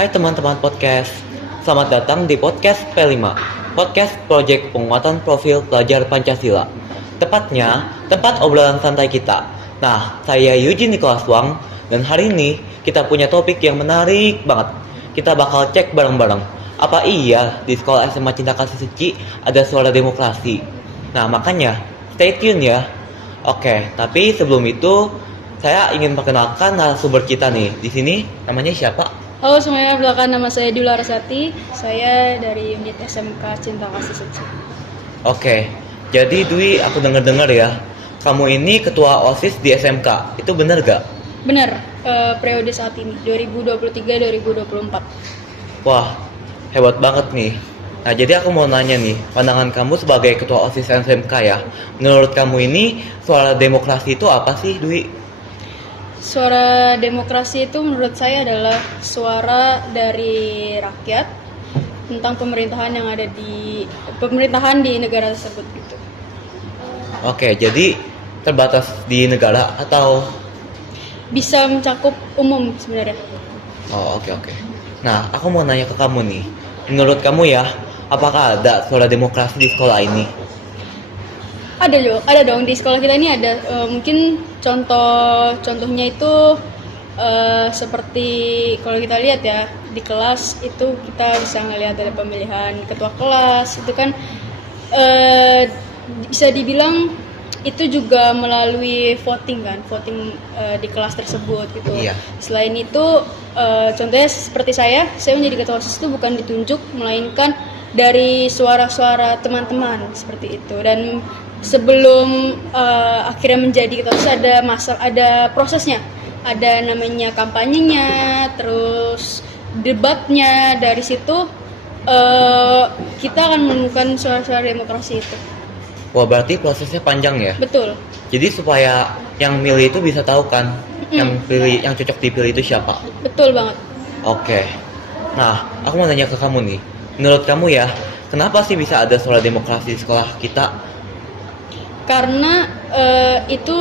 Hai teman-teman podcast, selamat datang di podcast P5, podcast Project Penguatan Profil Pelajar Pancasila. Tepatnya, tempat obrolan santai kita. Nah, saya Eugene Nicholas Wang, dan hari ini kita punya topik yang menarik banget. Kita bakal cek bareng-bareng, apa iya di sekolah SMA Cinta Kasih Suci ada suara demokrasi? Nah, makanya stay tune ya. Oke, tapi sebelum itu saya ingin perkenalkan narasumber kita nih. Di sini namanya siapa? Halo semuanya, perkenalkan nama saya Dwi Larasati. Saya dari unit SMK Cinta Kasih Suci. Oke, jadi Dwi, aku dengar-dengar ya, kamu ini ketua OSIS di SMK. Itu benar gak? Benar, periode saat ini 2023-2024. Wah, hebat banget nih. Nah, jadi aku mau nanya nih, pandangan kamu sebagai ketua OSIS SMK ya. Menurut kamu ini suara demokrasi itu apa sih, Dwi? Suara demokrasi itu menurut saya adalah suara dari rakyat tentang pemerintahan di negara tersebut gitu. Oke, jadi terbatas di negara atau... Bisa mencakup umum sebenarnya. Oh, oke. Nah, aku mau nanya ke kamu nih. Menurut kamu ya, apakah ada suara demokrasi di sekolah ini? Ada dong di sekolah kita ini ada mungkin contohnya itu seperti kalau kita lihat ya di kelas itu kita bisa ngelihat ada pemilihan ketua kelas itu kan bisa dibilang itu juga melalui voting di kelas tersebut gitu. Iya. Selain itu contohnya seperti saya menjadi ketua OSIS itu bukan ditunjuk melainkan dari suara-suara teman-teman seperti itu. Dan sebelum akhirnya menjadi ketua OSIS ada prosesnya, ada namanya kampanyenya, terus debatnya. Dari situ kita akan menemukan suara-suara demokrasi itu. Wah, berarti prosesnya panjang ya? Betul. Jadi supaya yang milih itu bisa tahu kan, yang cocok dipilih itu siapa? Betul banget. Oke. Nah, aku mau nanya ke kamu nih. Menurut kamu ya, kenapa sih bisa ada suara demokrasi di sekolah kita? Karena itu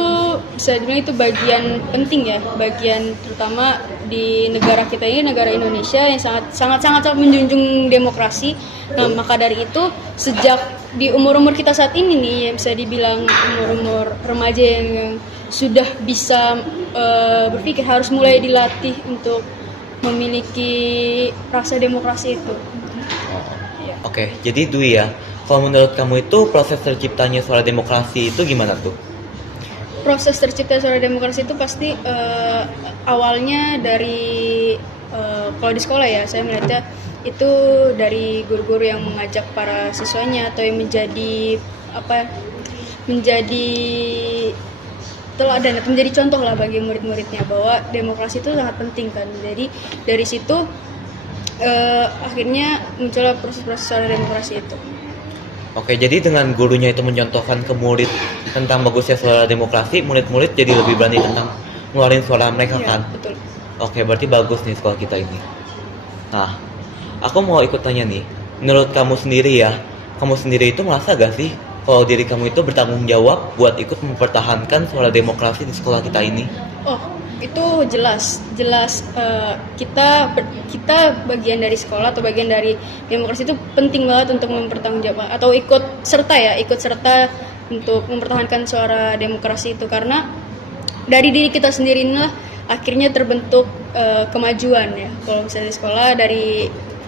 bisa dibilang itu bagian penting ya, bagian terutama di negara kita ini, negara Indonesia yang sangat menjunjung demokrasi. Nah, maka dari itu sejak di umur kita saat ini nih, yang bisa dibilang umur remaja yang sudah bisa berpikir, harus mulai dilatih untuk memiliki rasa demokrasi itu. Oke, jadi Dwi ya, kalau menurut kamu itu proses terciptanya suara demokrasi itu gimana tuh? Proses tercipta suara demokrasi itu pasti awalnya dari kalau di sekolah ya, saya melihatnya itu dari guru-guru yang mengajak para siswanya atau yang menjadi teladan atau menjadi contoh lah bagi murid-muridnya bahwa demokrasi itu sangat penting kan. Jadi dari situ akhirnya muncullah proses-proses suara demokrasi itu. Oke, jadi dengan gurunya itu mencontohkan ke murid tentang bagusnya suara demokrasi, murid-murid jadi lebih berani tentang ngeluarin suara mereka kan? Betul. Oke, berarti bagus nih sekolah kita ini. Nah, aku mau ikut tanya nih, menurut kamu sendiri ya, kamu sendiri itu merasa gak sih kalau diri kamu itu bertanggung jawab buat ikut mempertahankan suara demokrasi di sekolah kita ini? Oh, itu jelas kita bagian dari sekolah atau bagian dari demokrasi itu penting banget untuk mempertanggungjawabkan atau ikut serta untuk mempertahankan suara demokrasi itu, karena dari diri kita sendiri inilah akhirnya terbentuk kemajuan ya. Kalau misalnya di sekolah,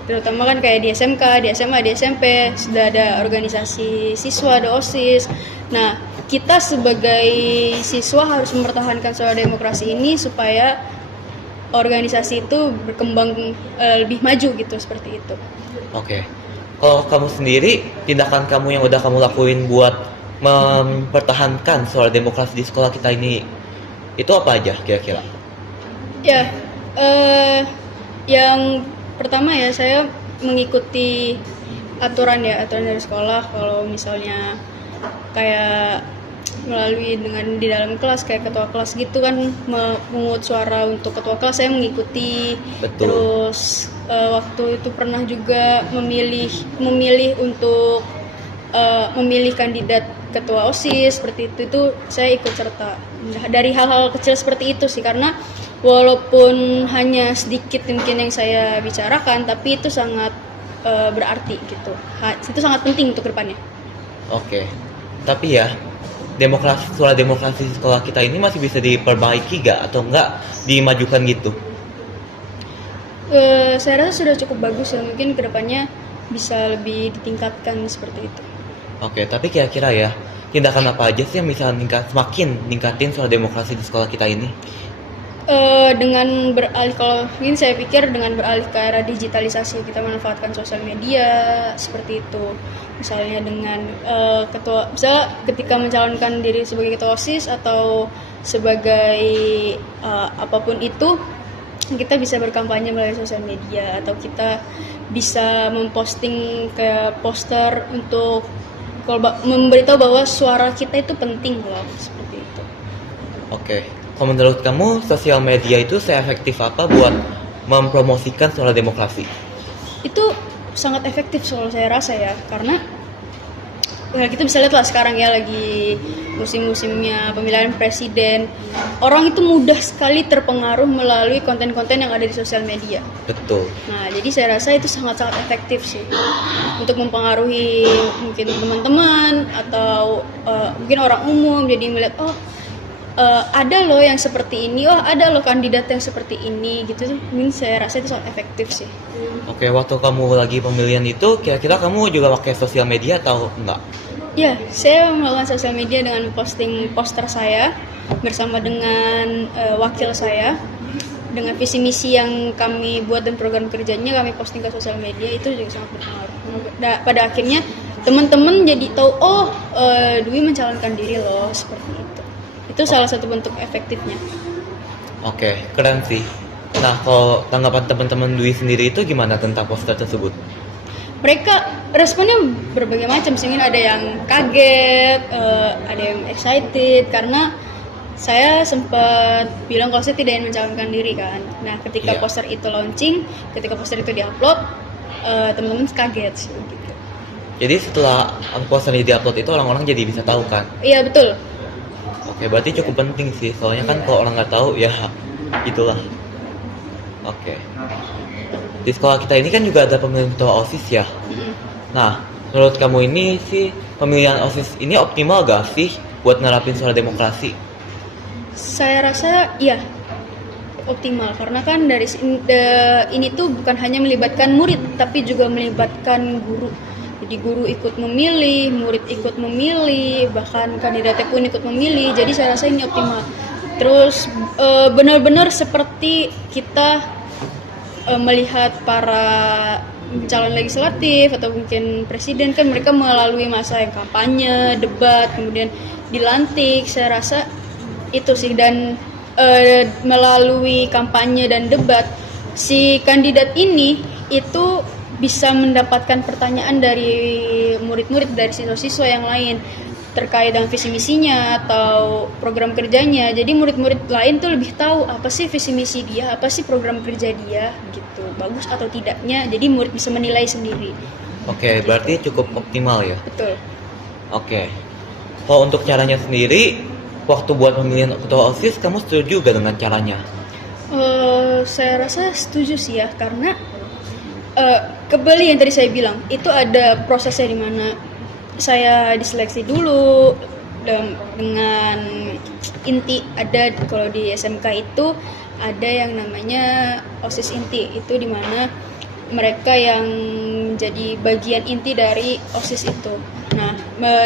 terutama kan kayak di SMK, di SMA, di SMP sudah ada organisasi siswa, ada OSIS. Nah, kita sebagai siswa harus mempertahankan suara demokrasi ini supaya organisasi itu berkembang lebih maju gitu, seperti itu. Oke, kalau kamu sendiri, tindakan kamu yang udah kamu lakuin buat mempertahankan suara demokrasi di sekolah kita ini, itu apa aja kira-kira? Ya, yang pertama ya, saya mengikuti aturan dari sekolah. Kalau misalnya kayak melalui dengan di dalam kelas kayak ketua kelas gitu kan, memungut suara untuk ketua kelas, saya mengikuti. Betul. Terus waktu itu pernah juga memilih untuk memilih kandidat ketua OSIS seperti itu saya ikut serta dari hal-hal kecil seperti itu sih, karena walaupun hanya sedikit mungkin yang saya bicarakan, tapi itu sangat berarti gitu. Itu sangat penting untuk kedepannya. Oke. Tapi ya, suara demokrasi di sekolah kita ini masih bisa diperbaiki gak? Atau enggak dimajukan gitu? Saya rasa sudah cukup bagus ya, mungkin kedepannya bisa lebih ditingkatkan seperti itu. Oke, tapi kira-kira ya, tindakan apa aja sih yang bisa semakin ningkatin suara demokrasi di sekolah kita ini? Dengan beralih, kalau mungkin saya pikir dengan beralih ke arah digitalisasi, kita manfaatkan sosial media seperti itu. Misalnya dengan misalnya ketika mencalonkan diri sebagai ketua OSIS atau sebagai apapun itu, kita bisa berkampanye melalui sosial media, atau kita bisa memposting ke poster untuk memberitahu bahwa suara kita itu penting loh, seperti itu. Oke. Kalau menurut kamu, sosial media itu seefektif apa buat mempromosikan suara demokrasi? Itu sangat efektif soal saya rasa ya, karena kita bisa lihat lah sekarang ya, lagi musim-musimnya pemilihan presiden, orang itu mudah sekali terpengaruh melalui konten-konten yang ada di sosial media. Betul. Nah, jadi saya rasa itu sangat-sangat efektif sih untuk mempengaruhi mungkin teman-teman atau mungkin orang umum, jadi melihat ada loh yang seperti ini, ada loh kandidat yang seperti ini gitu. Mungkin saya rasa itu sangat efektif sih. Oke, waktu kamu lagi pemilihan itu, kira-kira kamu juga pakai sosial media atau enggak? Ya, saya melakukan sosial media dengan posting poster saya bersama dengan wakil saya, dengan visi misi yang kami buat dan program kerjanya kami posting ke sosial media. Itu juga sangat berpengaruh. Pada akhirnya teman-teman jadi tahu, Dwi mencalonkan diri loh, seperti itu. Itu salah satu bentuk efektifnya. Oke, keren sih. Nah, kalau tanggapan teman-teman Dwi sendiri itu gimana tentang poster tersebut? Mereka responnya berbagai macam sih. Ada yang kaget, ada yang excited, karena saya sempat bilang kalau saya tidak ingin mencalonkan diri kan. Nah, ketika poster itu launching, ketika poster itu diupload, teman-teman kaget sih gitu. Jadi setelah poster ini diupload itu orang-orang jadi bisa tahu kan? Iya, betul. Oke, berarti cukup penting sih, soalnya kan kalau orang nggak tahu ya itulah. Oke. Di sekolah kita ini kan juga ada pemilihan ketua OSIS ya. Nah, menurut kamu ini sih pemilihan OSIS ini optimal gak sih buat nerapin suara demokrasi? Saya rasa iya, optimal, karena kan dari ini tuh bukan hanya melibatkan murid tapi juga melibatkan guru. Jadi guru ikut memilih, murid ikut memilih, bahkan kandidatnya pun ikut memilih. Jadi saya rasa ini optimal. Terus benar-benar seperti kita melihat para calon legislatif atau mungkin presiden, kan mereka melalui masa yang kampanye, debat, kemudian dilantik. Saya rasa itu sih, dan melalui kampanye dan debat, si kandidat ini itu bisa mendapatkan pertanyaan dari murid-murid, dari siswa-siswa yang lain terkait dengan visi misinya atau program kerjanya. Jadi murid-murid lain tuh lebih tahu apa sih visi misi dia, apa sih program kerja dia gitu, bagus atau tidaknya. Jadi murid bisa menilai sendiri. Oke, berarti cukup optimal ya? Betul. Oke. Kalau untuk caranya sendiri, waktu buat pemilihan ketua OSIS, kamu setuju gak dengan caranya? Saya rasa setuju sih ya, karena kembali yang tadi saya bilang, itu ada prosesnya di mana saya diseleksi dulu dengan inti. Ada kalau di SMK itu ada yang namanya OSIS inti, itu di mana mereka yang jadi bagian inti dari OSIS itu. Nah,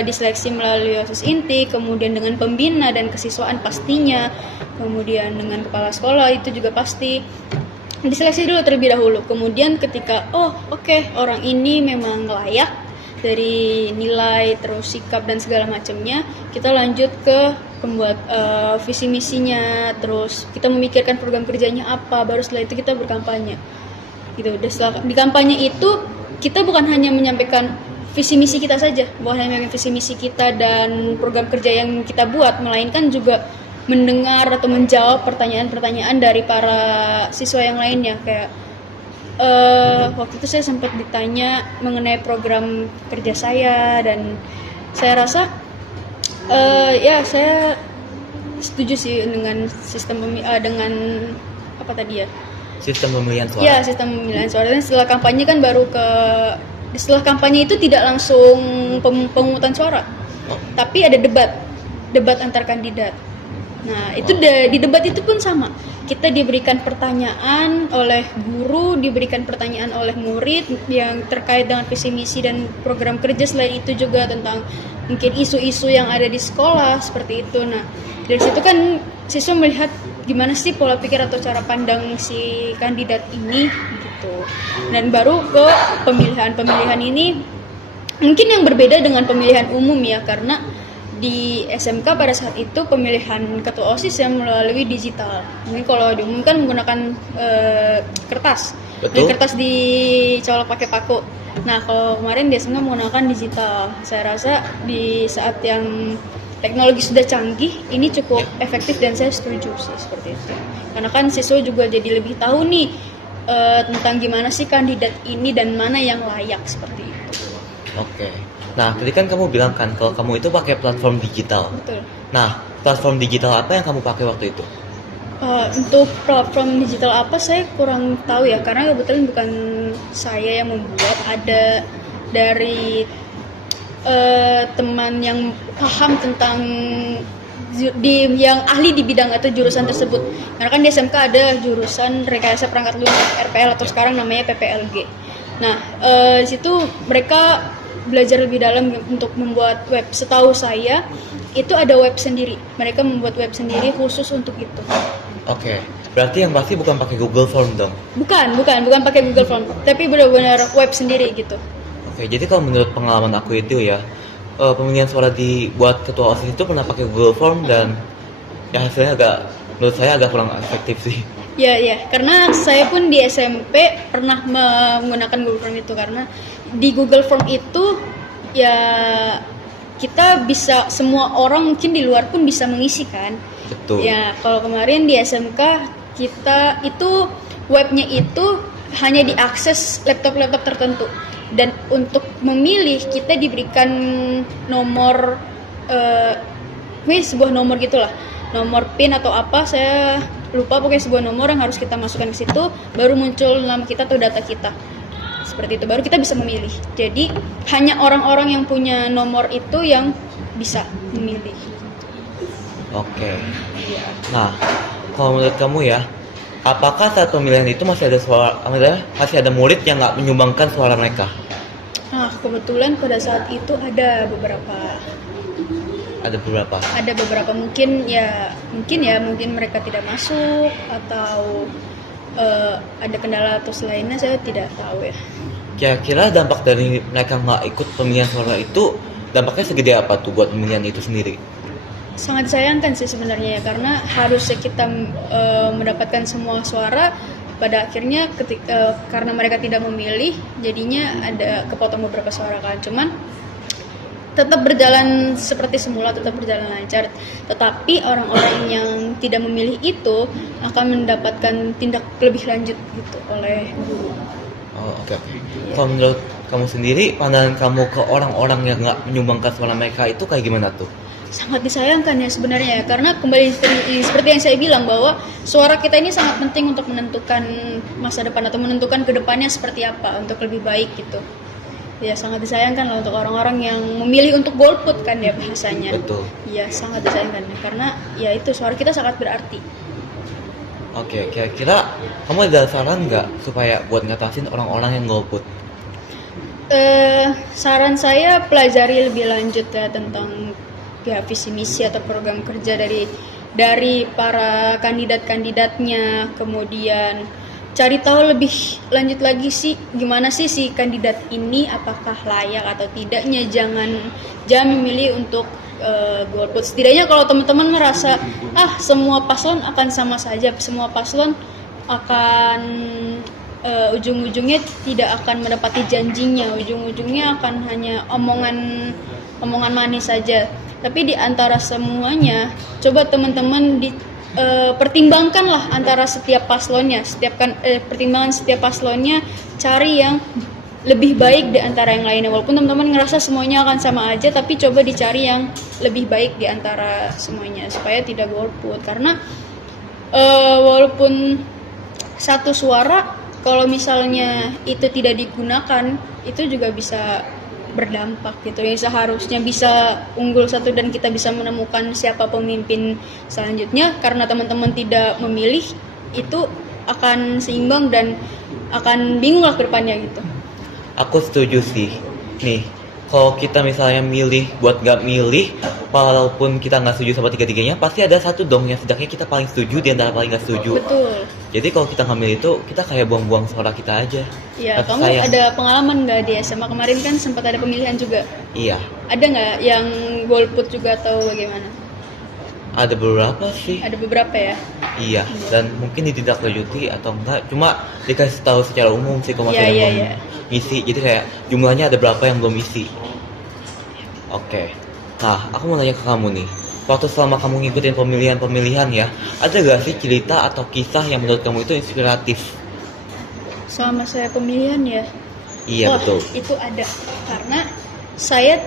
diseleksi melalui OSIS inti, kemudian dengan pembina dan kesiswaan pastinya, kemudian dengan kepala sekolah itu juga pasti. Diseleksi dulu terlebih dahulu. Kemudian ketika orang ini memang layak dari nilai, terus sikap dan segala macamnya, kita lanjut ke pembuat visi misinya, terus kita memikirkan program kerjanya apa, baru setelah itu kita berkampanye. Gitu. Dan setelah di kampanye itu kita bukan hanya menyampaikan visi misi kita saja, bukan hanya menyampaikan visi misi kita dan program kerja yang kita buat, melainkan juga mendengar atau menjawab pertanyaan-pertanyaan dari para siswa yang lainnya. Kayak waktu itu saya sempat ditanya mengenai program kerja saya, dan saya rasa saya setuju sih dengan dengan apa tadi ya? Sistem pemilihan suara. Ya, sistem pemilihan suara. Dan setelah kampanye itu tidak langsung pemungutan suara, Oh, tapi ada debat antar kandidat. Nah, itu di debat itu pun sama. Kita diberikan pertanyaan oleh guru, diberikan pertanyaan oleh murid yang terkait dengan visi misi dan program kerja. Selain itu juga tentang mungkin isu-isu yang ada di sekolah seperti itu. Nah, dari situ kan siswa melihat gimana sih pola pikir atau cara pandang si kandidat ini gitu. Dan baru ke pemilihan ini mungkin yang berbeda dengan pemilihan umum ya, karena di SMK pada saat itu pemilihan ketua OSIS yang melalui digital. Mungkin kalau diumumkan menggunakan kertas. Betul. Dan kertas dicolok pakai paku. Nah, kalau kemarin di SMK menggunakan digital. Saya rasa di saat yang teknologi sudah canggih, ini cukup efektif dan saya setuju sih seperti itu. Karena kan siswa juga jadi lebih tahu nih tentang gimana sih kandidat ini dan mana yang layak seperti itu. Oke. Nah, tadi kan kamu bilang kan kalau kamu itu pakai platform digital. Betul. Nah, platform digital apa yang kamu pakai waktu itu? Untuk platform digital apa saya kurang tahu ya, karena kebetulan bukan saya yang membuat, ada dari teman yang paham tentang yang ahli di bidang atau jurusan tersebut. Karena kan di SMK ada jurusan rekayasa perangkat lunak RPL atau sekarang namanya PPLG. Nah, di situ mereka belajar lebih dalam untuk membuat web. Setahu saya itu ada web sendiri. Mereka membuat web sendiri khusus untuk itu. Oke. Berarti yang pasti bukan pakai Google Form dong? Bukan pakai Google Form, tapi benar-benar web sendiri gitu. Oke, jadi kalau menurut pengalaman aku itu ya, pemilihan suara dibuat ketua OSIS itu pernah pakai Google Form dan ya hasilnya menurut saya agak kurang efektif sih. Ya, karena saya pun di SMP pernah menggunakan Google Form itu, karena di Google Form itu ya kita bisa, semua orang mungkin di luar pun bisa mengisi kan. Betul. Ya, kalau kemarin di SMK kita itu webnya itu hanya diakses laptop-laptop tertentu, dan untuk memilih kita diberikan nomor sebuah nomor gitulah, nomor PIN atau apa saya lupa, pokoknya sebuah nomor yang harus kita masukkan ke situ, baru muncul nama kita atau data kita. Seperti itu baru kita bisa memilih. Jadi hanya orang-orang yang punya nomor itu yang bisa memilih. Oke. Nah, kalau menurut kamu ya, apakah saat pemilihan itu masih ada murid yang nggak menyumbangkan suara mereka? Nah, kebetulan pada saat itu ada beberapa. Ada beberapa mungkin mereka tidak masuk atau ada kendala atau lainnya, saya tidak tahu ya. Kira-kira dampak dari mereka nggak ikut pemilihan suara itu, dampaknya segede apa tuh buat pemilihan itu sendiri? Sangat disayangkan sih sebenarnya ya, karena harusnya kita mendapatkan semua suara, pada akhirnya karena mereka tidak memilih, jadinya ada kepotong beberapa suara kan. Cuman tetap berjalan seperti semula, tetap berjalan lancar. Tetapi orang-orang yang tidak memilih itu akan mendapatkan tindak lebih lanjut gitu oleh guru. Oh, oke. Kalau menurut kamu sendiri, pandangan kamu ke orang-orang yang nggak menyumbangkan suara mereka itu kayak gimana tuh? Sangat disayangkan ya sebenarnya ya, karena kembali seperti yang saya bilang bahwa suara kita ini sangat penting untuk menentukan masa depan atau menentukan kedepannya seperti apa untuk lebih baik gitu. Ya sangat disayangkan lah untuk orang-orang yang memilih untuk golput kan ya bahasanya. Betul. Ya sangat disayangkan karena ya itu suara kita sangat berarti. Oke, kira-kira kamu ada saran nggak supaya buat ngatasin orang-orang yang golput? Saran saya pelajari lebih lanjut ya tentang ya visi misi atau program kerja dari para kandidat-kandidatnya, kemudian cari tahu lebih lanjut lagi sih gimana sih si kandidat ini, apakah layak atau tidaknya. Jangan memilih untuk golput. Setidaknya kalau teman-teman merasa semua paslon akan sama saja, semua paslon akan ujung-ujungnya tidak akan mendapati janjinya, ujung-ujungnya akan hanya omongan manis saja. Tapi di antara semuanya, coba teman-teman pertimbangkanlah antara setiap paslonnya, pertimbangan setiap paslonnya, cari yang lebih baik di antara yang lainnya. Walaupun teman-teman ngerasa semuanya akan sama aja, tapi coba dicari yang lebih baik di antara semuanya supaya tidak golput. Karena walaupun satu suara, kalau misalnya itu tidak digunakan, itu juga bisa berdampak gitu. Yang seharusnya bisa unggul satu dan kita bisa menemukan siapa pemimpin selanjutnya, karena teman-teman tidak memilih, itu akan seimbang dan akan bingung lah ke depannya gitu. Aku setuju sih. Nih, kalau kita misalnya milih buat nggak milih, walaupun kita nggak setuju sama tiga-tiganya, pasti ada satu dong yang setidaknya kita paling setuju di antara paling nggak setuju. Betul. Jadi kalau kita nggak milih itu, kita kayak buang-buang suara kita aja. Iya, Tapi kamu sayang. ada pengalaman nggak di SMA kemarin kan sempat ada pemilihan juga? Iya, Ada nggak yang golput juga atau bagaimana? ada beberapa sih. Ada beberapa ya? Iya, dan mungkin ditindaklanjuti atau enggak, cuma dikasih tahu secara umum sih kalau Iya, misalnya iya, belum iya. ngisi. Jadi kayak jumlahnya ada berapa yang belum isi. Oke. Nah, aku mau nanya ke kamu nih. Waktu selama kamu ngikutin pemilihan ya, ada gak sih cerita atau kisah yang menurut kamu itu inspiratif? Selama saya pemilihan ya? Iya, Wah, betul. itu ada. Karena saya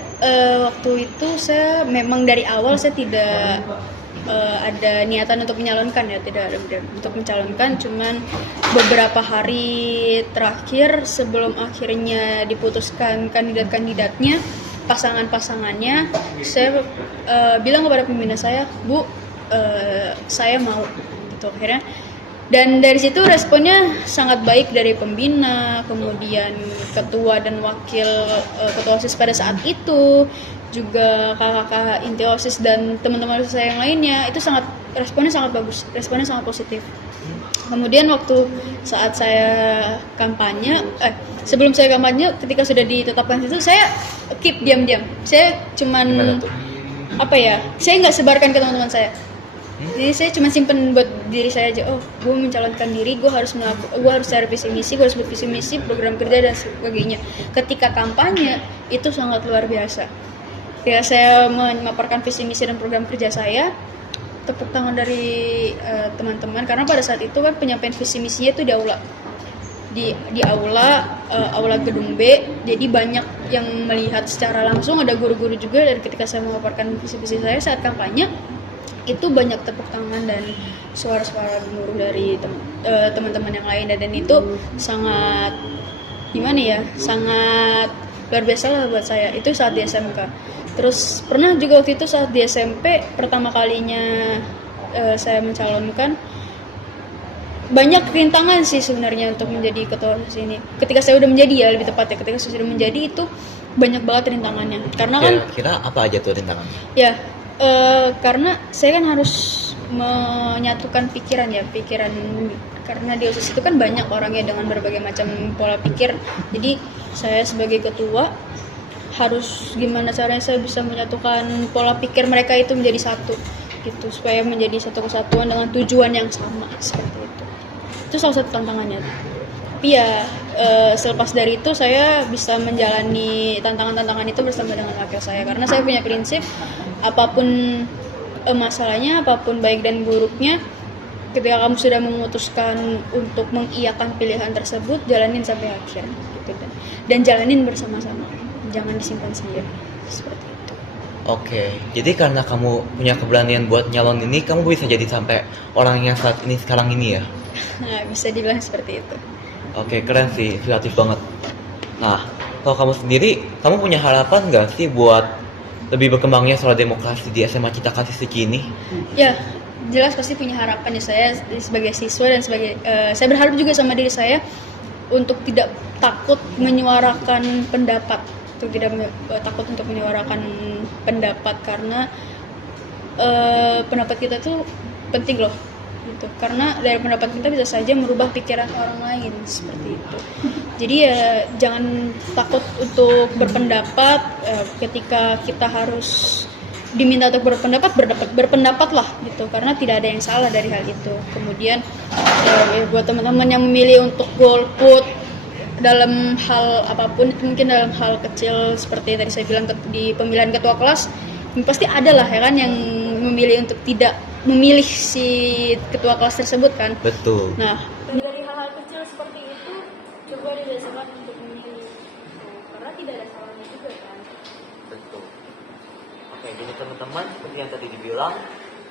waktu itu saya memang dari awal saya tidak ada niatan untuk menyalonkan ya, tidak ada untuk mencalonkan, cuman beberapa hari terakhir sebelum akhirnya diputuskan kandidat-kandidatnya, pasangan-pasangannya, saya bilang kepada pembina saya, Bu, saya mau gitu akhirnya. Dan dari situ responnya sangat baik dari pembina, kemudian ketua dan wakil ketua OSIS pada saat itu, juga kakak-kakak inti OSIS dan teman-teman OSIS saya yang lainnya, itu responnya sangat bagus, responnya sangat positif. Kemudian waktu saat saya kampanye, sebelum saya kampanye, ketika sudah ditetapkan itu, saya keep diam-diam. Saya Gimana cuman tuh? saya nggak sebarkan ke teman-teman saya. Jadi saya cuma simpen buat diri saya aja. Oh, gue mencalonkan diri, gue harus cari visi misi, gue harus buat visi misi, program kerja dan sebagainya. Ketika kampanye itu sangat luar biasa. Ketika saya memaparkan visi misi dan program kerja saya, tepuk tangan dari teman-teman, karena pada saat itu kan penyampaian visi misinya itu di aula. Di aula gedung B, jadi banyak yang melihat secara langsung, ada guru-guru juga, dan ketika saya memaparkan visi misi saya saat kampanye, itu banyak tepuk tangan dan suara-suara gemuruh dari teman-teman yang lain, dan itu sangat gimana ya, sangat luar biasa lah buat saya. Itu saat di SMK. Terus pernah juga waktu itu saat di SMP pertama kalinya saya mencalonkan, banyak rintangan sih sebenarnya untuk menjadi ketua OSIS ini. Ketika saya udah menjadi ya, lebih tepatnya ketika saya sudah menjadi, itu banyak banget rintangannya. Karena kan Kira-kira apa aja tuh rintangannya? ya, karena saya kan harus menyatukan pikiran, karena di OSIS itu kan banyak orangnya dengan berbagai macam pola pikir. Jadi saya sebagai ketua harus gimana caranya saya bisa menyatukan pola pikir mereka itu menjadi satu gitu, supaya menjadi satu kesatuan dengan tujuan yang sama, seperti itu. Itu salah satu tantangannya. Tapi ya selepas dari itu saya bisa menjalani tantangan-tantangan itu bersama dengan wakil saya, karena saya punya prinsip, apapun masalahnya, apapun baik dan buruknya, ketika kamu sudah memutuskan untuk mengiyakan pilihan tersebut, jalanin sampai akhir gitu, dan jalanin bersama-sama, jangan disimpan sendiri, seperti itu. Oke, jadi karena kamu punya keberanian buat nyalon ini, kamu bisa jadi sampai orang yang saat ini sekarang ini ya? Nah, bisa dibilang seperti itu. Oke, keren sih, inspiratif banget. Nah, kalau kamu sendiri, kamu punya harapan nggak sih buat lebih berkembangnya soal demokrasi di SMA Cita Kasih Suci ini? Ya, jelas pasti punya harapan ya, saya sebagai siswa dan sebagai saya berharap juga sama diri saya untuk tidak takut menyuarakan pendapat, takut untuk menyuarakan pendapat, karena pendapat kita tuh penting loh gitu, karena dari pendapat kita bisa saja merubah pikiran orang lain, seperti itu. Jadi ya jangan takut untuk berpendapat, ketika kita harus diminta untuk berpendapatlah gitu, karena tidak ada yang salah dari hal itu. Kemudian buat teman-teman yang memilih untuk golput dalam hal apapun, mungkin dalam hal kecil seperti yang tadi saya bilang di pemilihan ketua kelas, pasti ada lah ya kan yang memilih untuk tidak memilih si ketua kelas tersebut kan. Betul. Nah, dari hal-hal kecil seperti itu coba dibiasakan untuk memilih Oke, jadi teman-teman seperti yang tadi dibilang,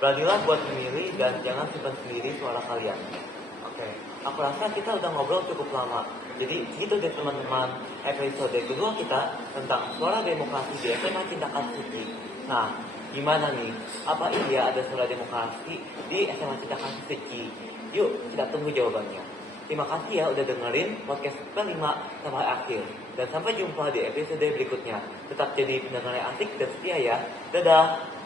beranilah buat memilih dan jangan simpan sendiri suara kalian. Oke, aku rasa kita udah ngobrol cukup lama. Jadi gitu deh teman-teman, episode kedua kita tentang suara demokrasi di SMA Cinta Kasih. Nah, gimana nih? Apa iya ada suara demokrasi di SMA Cinta Kasih? Yuk, kita tunggu jawabannya. Terima kasih ya udah dengerin podcast P5 sampai akhir. Dan sampai jumpa di episode berikutnya. Tetap jadi pendengar yang asik dan setia ya. Dadah!